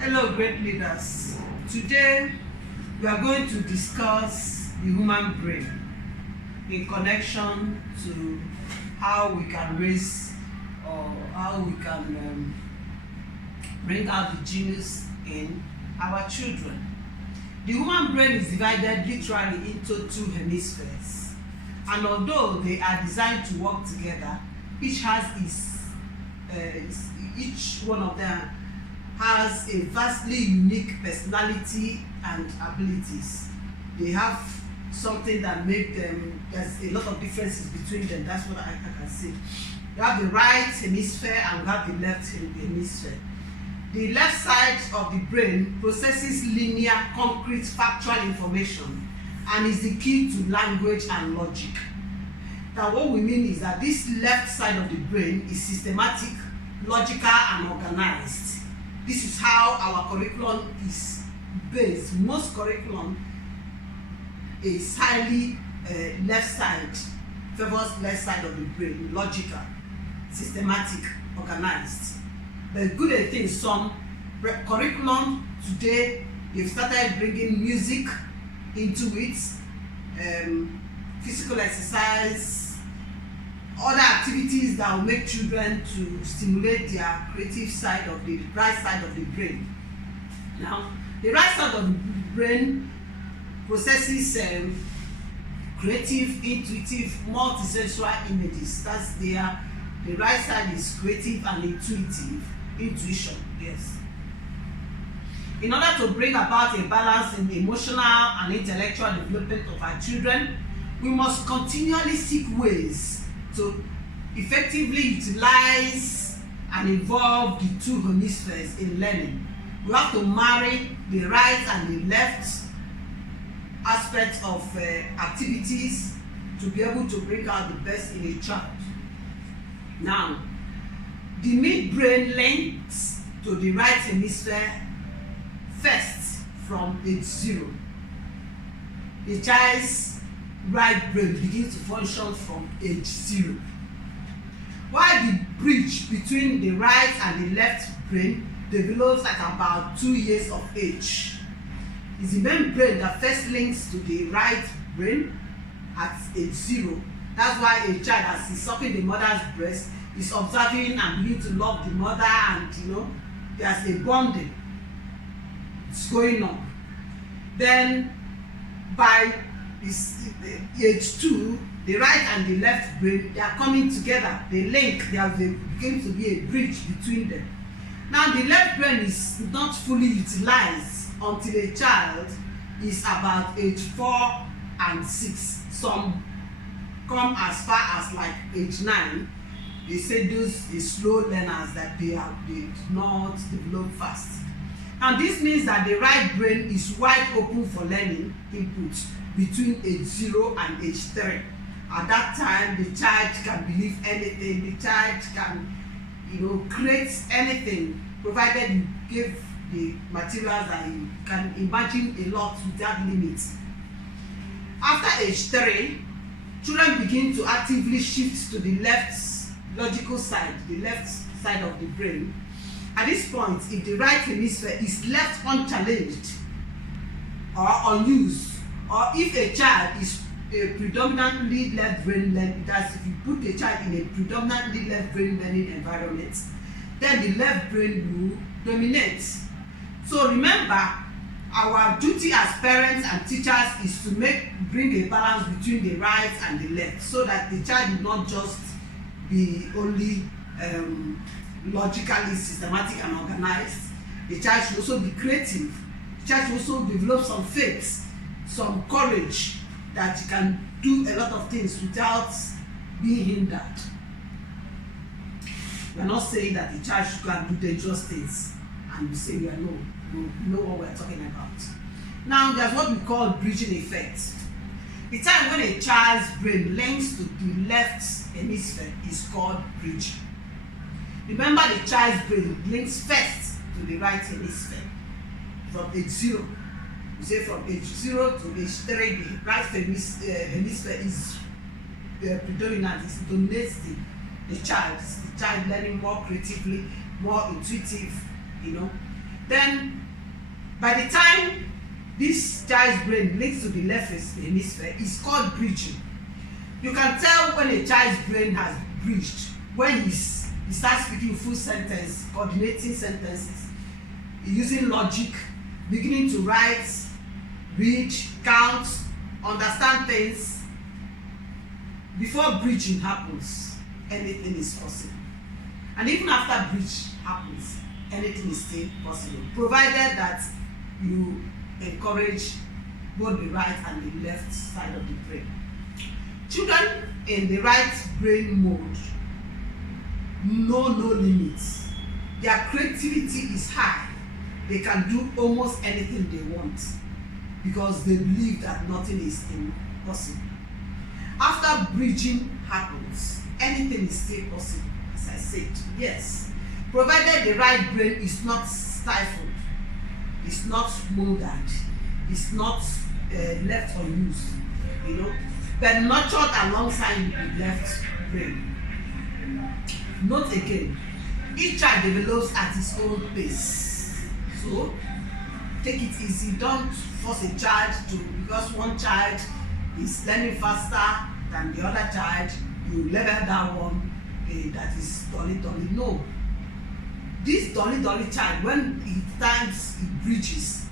Hello, great leaders. Today, we are going to discuss the human brain in connection to how we can raise or how we can bring out the genius in our children. The human brain is divided literally into two hemispheres, and although they are designed to work together, each one of them has a vastly unique personality and abilities. They have something that make them, there's a lot of differences between them. That's what I can say. You have the right hemisphere and you have the left hemisphere. The left side of the brain processes linear, concrete, factual information and is the key to language and logic. Now what we mean is that this left side of the brain is systematic, logical and organized. This is how our curriculum is based. Most curriculum is highly left side, favors left side of the brain, logical, systematic, organized. The good thing is some curriculum today, they've started bringing music into it, physical exercise, other activities that will make children to stimulate their creative side of the right side of the brain. Now, the right side of the brain processes creative, intuitive, multisensory images. That's there. The right side is creative and intuition. Yes. In order to bring about a balance in the emotional and intellectual development of our children, we must continually seek ways to effectively utilize and involve the two hemispheres in learning. We have to marry the right and the left aspects of activities to be able to bring out the best in a child. Now, the midbrain links to the right hemisphere first from age 0. The child's right brain begins to function from age 0. While the bridge between the right and the left brain develops at about 2 years of age. It's the main brain that first links to the right brain at age 0. That's why a child, as he's sucking the mother's breast, is observing and beginning to love the mother, and there's a bonding. It's going on. Then by age 2, the right and the left brain, they are coming together. They link. There begins to be a bridge between them. Now the left brain is not fully utilized until a child is about age 4 and 6. Some come as far as like age 9. They say those is slow learners that they do not develop fast. And this means that the right brain is wide open for learning input between age 0 and age 3. At that time, the child can believe anything. The child can, create anything, provided you give the materials that you can imagine a lot without limits. After age 3, children begin to actively shift to the left logical side, the left side of the brain. At this point, if the right hemisphere is left unchallenged or unused, or if a child is a predominantly left brain learning, that's if you put a child in a predominantly left brain learning environment, then the left brain will dominate. So remember, our duty as parents and teachers is to bring a balance between the right and the left, so that the child will not just be only logically systematic and organized. The child should also be creative. The child should also develop some faith, some courage, that you can do a lot of things without being hindered. We are not saying that the child should go and do dangerous things, and we say we know what we are talking about. Now there's what we call bridging effect. The time when a child's brain links to the left hemisphere is called bridging. Remember, the child's brain links first to the right hemisphere from age 0. We say from age 0 to age 3, the right hemisphere is predominant. It dominates the child. The child learning more creatively, more intuitive. Then by the time this child's brain links to the left hemisphere, it's called bridging. You can tell when a child's brain has bridged when he starts speaking full sentence, coordinating sentences, using logic, beginning to write, read, count, understand things. Before bridging happens, anything is possible. And even after bridge happens, anything is still possible, provided that you encourage both the right and the left side of the brain. Children in the right brain mode know no limits. Their creativity is high. They can do almost anything they want because they believe that nothing is impossible. After bridging happens, anything is still possible, as I said. Yes, provided the right brain is not stifled, it's not molded, it's not left unused, but nurtured alongside the left brain. Note again, each child develops at his own pace. So take it easy. Don't force a child to, because one child is learning faster than the other child, you level that one that is dolly. No. This dolly child, when times he bridges,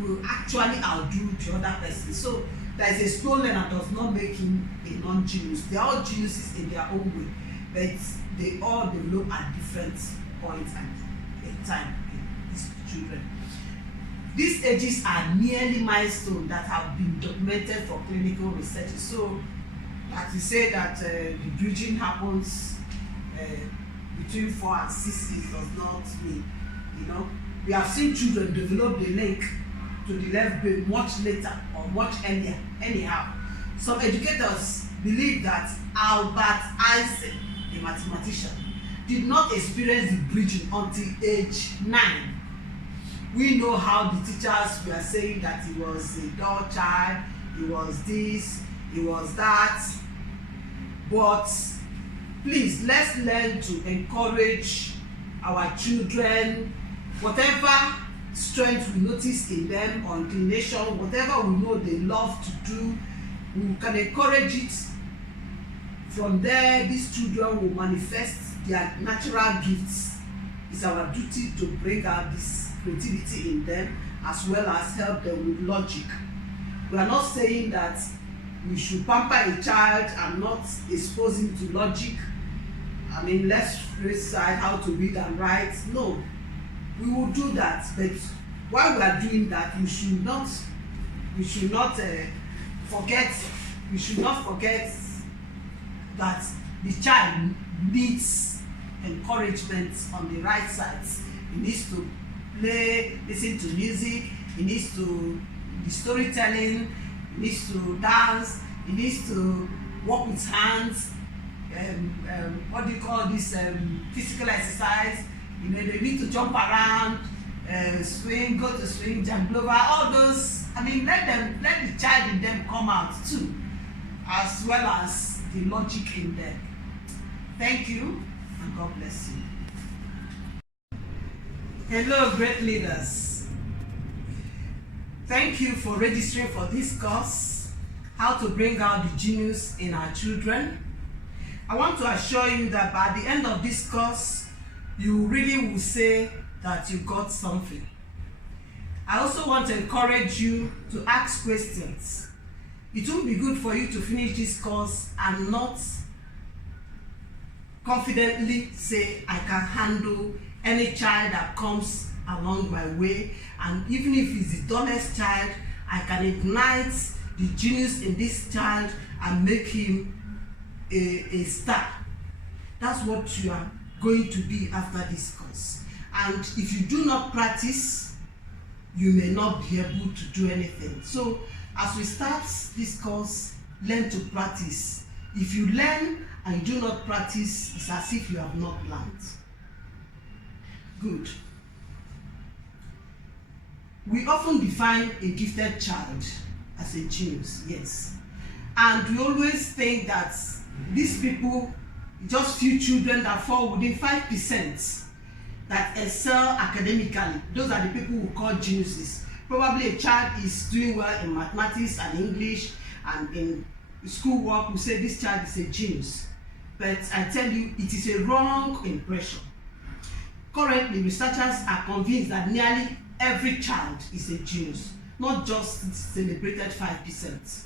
will actually outdo the other person. So there is a slow learner does not make him a non-genius. They are all geniuses in their own way, but they all develop at different points and time in these children. These ages are nearly milestones that have been documented for clinical research. So, as you say that the bridging happens between 4 and 6 years does not mean, we have seen children develop the link to the left brain much later or much earlier. Anyhow, some educators believe that Albert Einstein, the mathematician, did not experience the bridging until age 9. We know how the teachers were saying that he was a dull child, he was this, he was that. But please, let's learn to encourage our children, whatever strength we notice in them, or inclination, whatever we know they love to do, we can encourage it. From there, these children will manifest their natural gifts. It's our duty to bring out this creativity in them, as well as help them with logic. We are not saying that we should pamper a child and not expose him to logic. Let's recite how to read and write. No, we will do that, but while we are doing that, we should not forget that the child needs encouragement on the right side. He needs to play, listen to music, he needs to be storytelling, he needs to dance, he needs to work with hands, what do you call this, physical exercise. They need to jump around, swing, go to swing, jump over, all those. Let the child in them come out too, as well as the logic in them. Thank you, and God bless you. Hello, great leaders. Thank you for registering for this course, how to bring out the genius in our children. I want to assure you that by the end of this course, you really will say that you got something. I also want to encourage you to ask questions. It won't be good for you to finish this course and not confidently say, I can handle any child that comes along my way, and even if he's the dullest child, I can ignite the genius in this child and make him a star. That's what you are going to be after this course. And if you do not practice, you may not be able to do anything. So as we start this course, learn to practice. If you learn and do not practice, it's as if you have not learned. Good. We often define a gifted child as a genius, yes. And we always think that these people, just few children that fall within 5%, that excel academically. Those are the people who call geniuses. Probably a child is doing well in mathematics and English and in schoolwork. We say this child is a genius. But I tell you, it is a wrong impression. Currently, researchers are convinced that nearly every child is a genius, not just celebrated 5%.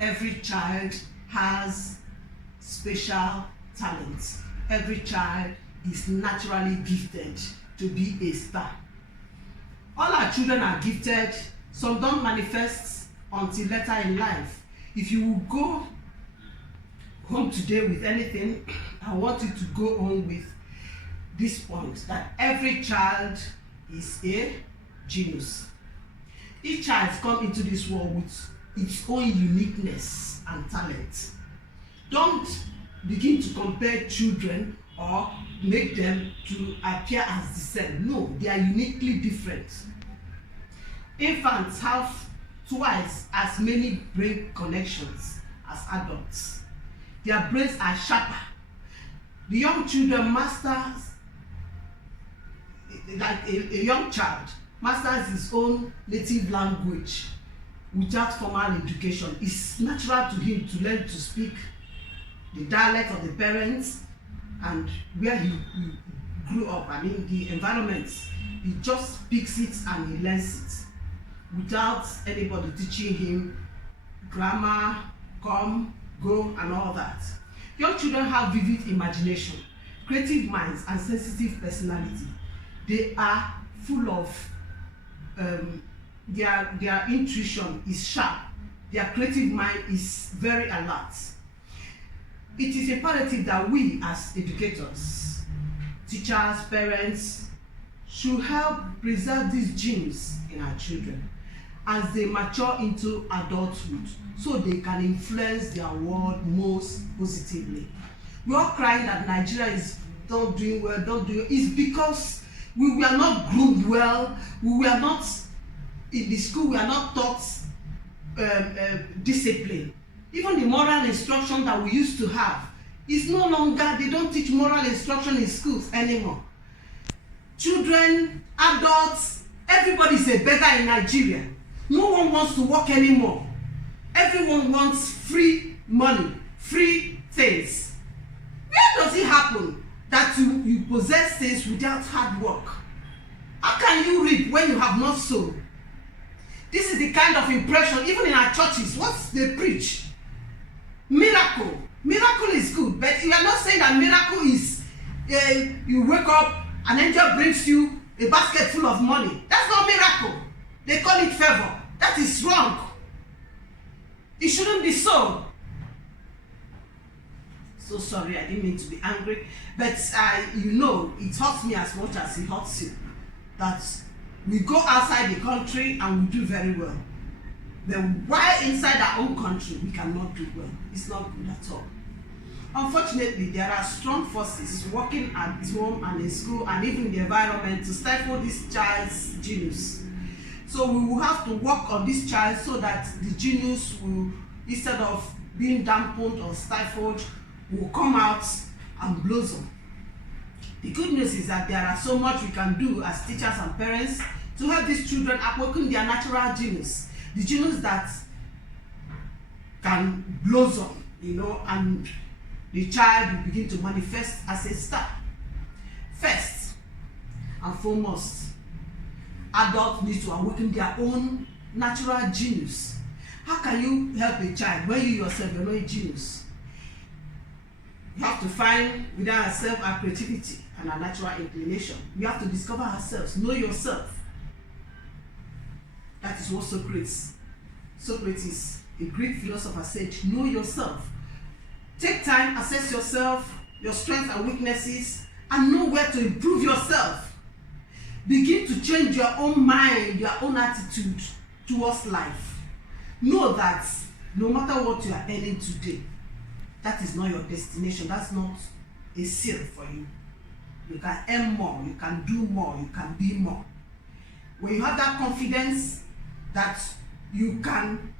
Every child has special talents. Every child is naturally gifted to be a star. All our children are gifted. Some don't manifest until later in life. If you will go home today with anything, I want you to go home with this point, that every child is a genius. Each child comes into this world with its own uniqueness and talent. Don't begin to compare children or make them to appear as the same. No, they are uniquely different. Infants have twice as many brain connections as adults. Their brains are sharper. The young children masters, like a young child masters his own native language without formal education. It's natural to him to learn to speak the dialect of the parents and where he grew up. I mean, the environment. He just picks it and he learns it without anybody teaching him grammar, come, go, and all that. Young children have vivid imagination, creative minds, and sensitive personality. They are full of their intuition is sharp. Their creative mind is very alert. It is imperative that we as educators, teachers, parents, should help preserve these genes in our children as they mature into adulthood, so they can influence their world most positively. We are crying that Nigeria is not doing well, it's because we were not groomed well. We were not in the school. We are not taught discipline. Even the moral instruction that we used to have is no longer. They don't teach moral instruction in schools anymore. Children, adults, everybody is a beggar in Nigeria. No one wants to work anymore. Everyone wants free money, free things. Where does it happen that you possess things without hard work? How can you reap when you have not sown? This is the kind of impression, even in our churches, what they preach. Miracle. Miracle is good, but you are not saying that miracle is you wake up, an angel brings you a basket full of money. That's not miracle. They call it favor. That is wrong. It shouldn't be so. So sorry, I didn't mean to be angry, but you know, it hurts me as much as it hurts you. That we go outside the country and we do very well. Then why inside our own country we cannot do well? It's not good at all. Unfortunately, there are strong forces working at home and in school and even in the environment to stifle this child's genius. So we will have to work on this child so that the genius will, instead of being dampened or stifled, will come out and blossom. The good news is that there are so much we can do as teachers and parents to help these children awaken their natural genius, the genius that can blossom, you know, and the child will begin to manifest as a star. First and foremost, adults need to awaken their own natural genius. How can you help a child when you yourself are not a genius? You have to find within ourselves our creativity and our natural inclination. We have to discover ourselves, know yourself. That is what Socrates, a Greek philosopher, said, know yourself. Take time, assess yourself, your strengths and weaknesses, and know where to improve yourself. Begin to change your own mind, your own attitude towards life. Know that no matter what you are earning today, that is not your destination. That's not a seal for you. You can earn more, you can do more, you can be more. When you have that confidence that you can,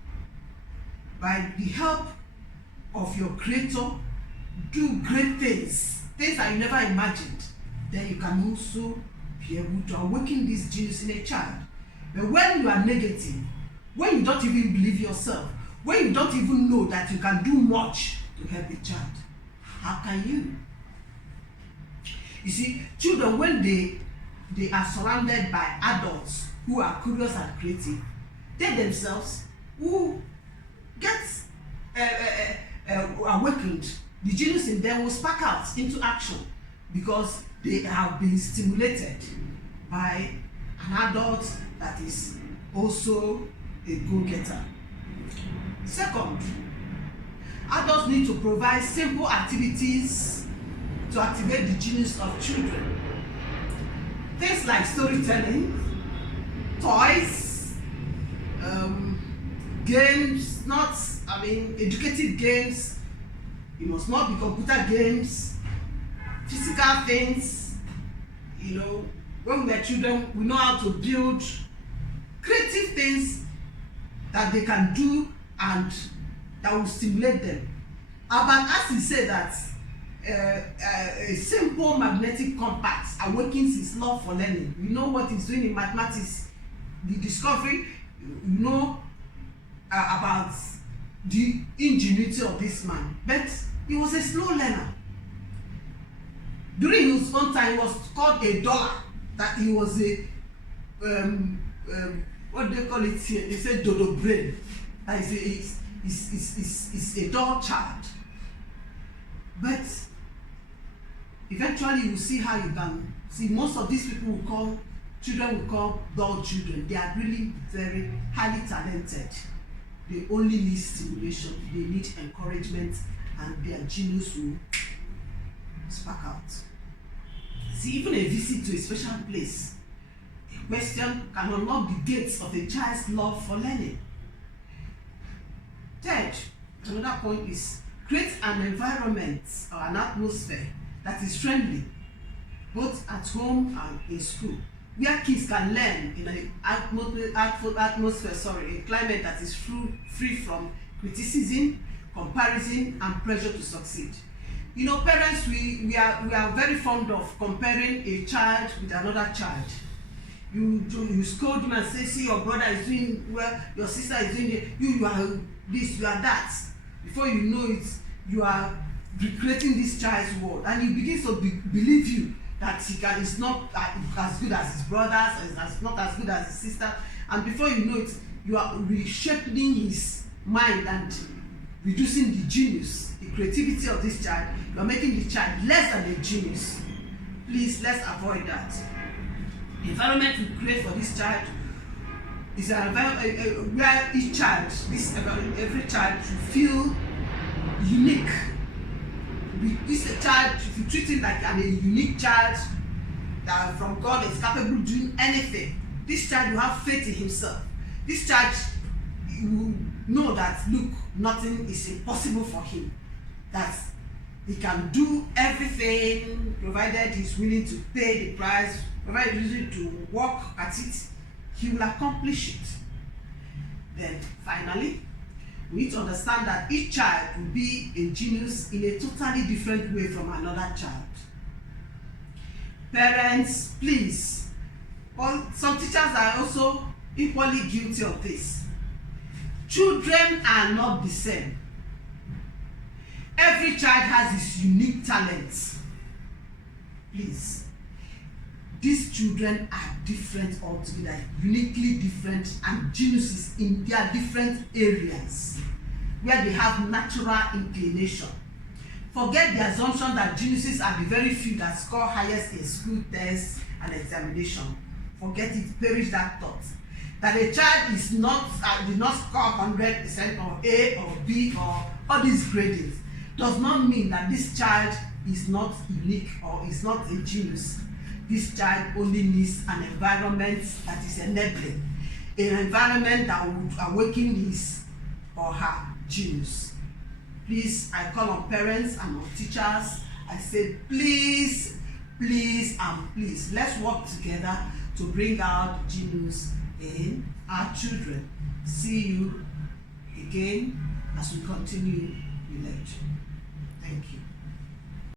by the help of your Creator, do great things, things that you never imagined, then you can also be able to awaken this genius in a child. But when you are negative, when you don't even believe yourself, when you don't even know that you can do much to help a child, how can you? You see, children, when they are surrounded by adults who are curious and creative, they themselves will get awakened. The genius in them will spark out into action because they have been stimulated by an adult that is also a go-getter. Second, adults need to provide simple activities to activate the genius of children. Things like storytelling, toys, games, educative games. It must not be computer games, physical things. When we are children, we know how to build creative things that they can do and that will stimulate them. Albert Einstein said that a simple magnetic compass awakens his love for learning. We know what he's doing in mathematics, the discovery, about the ingenuity of this man. But he was a slow learner. During his own time, he was called a dollar, that he was a what do they call it here? They say dodo brain. That is a dull child. But eventually you will see how you can see most of these people will call dull children. They are really very highly talented. They only need stimulation, they need encouragement, and their genius will spark out. See, even a visit to a special place, a question can unlock the gates of a child's love for learning. Third, another point is create an environment or an atmosphere that is friendly, both at home and in school, where kids can learn in an atmosphere, a climate that is free from criticism, comparison, and pressure to succeed. Parents, we are very fond of comparing a child with another child. You scold him and say, see, your brother is doing well, your sister is doing it, you are this, you are that. Before you know it, you are recreating this child's world, and he begins to believe you that is not as good as his brothers, is not as good as his sister, and before you know it, you are reshaping his mind and reducing the genius, the creativity of this child. You are making the child less than a genius. Please, let's avoid that. The environment we create for this child is an environment where each child, every child should feel unique. This child, if you treat him like a unique child that from God is capable of doing anything, this child will have faith in himself. This child will know that, look, nothing is impossible for him, that he can do everything provided he's willing to pay the price, provided he's willing to work at it, he will accomplish it. Then finally, we need to understand that each child will be a genius in a totally different way from another child. Parents, please, some teachers are also equally guilty of this. Children are not the same. Every child has his unique talents. Please, these children are different altogether, uniquely different, and geniuses in their different areas where they have natural inclination. Forget the assumption that geniuses are the very few that score highest in school tests and examination. Forget it, perish that thought. That a child did not score 100% or A or B or all these gradings does not mean that this child is not unique or is not a genius. This child only needs an environment that is enabling, an environment that would awaken his or her genius. Please, I call on parents and on teachers. I say, please, please, and please, let's work together to bring out genius in our children. See you again as we continue the lecture.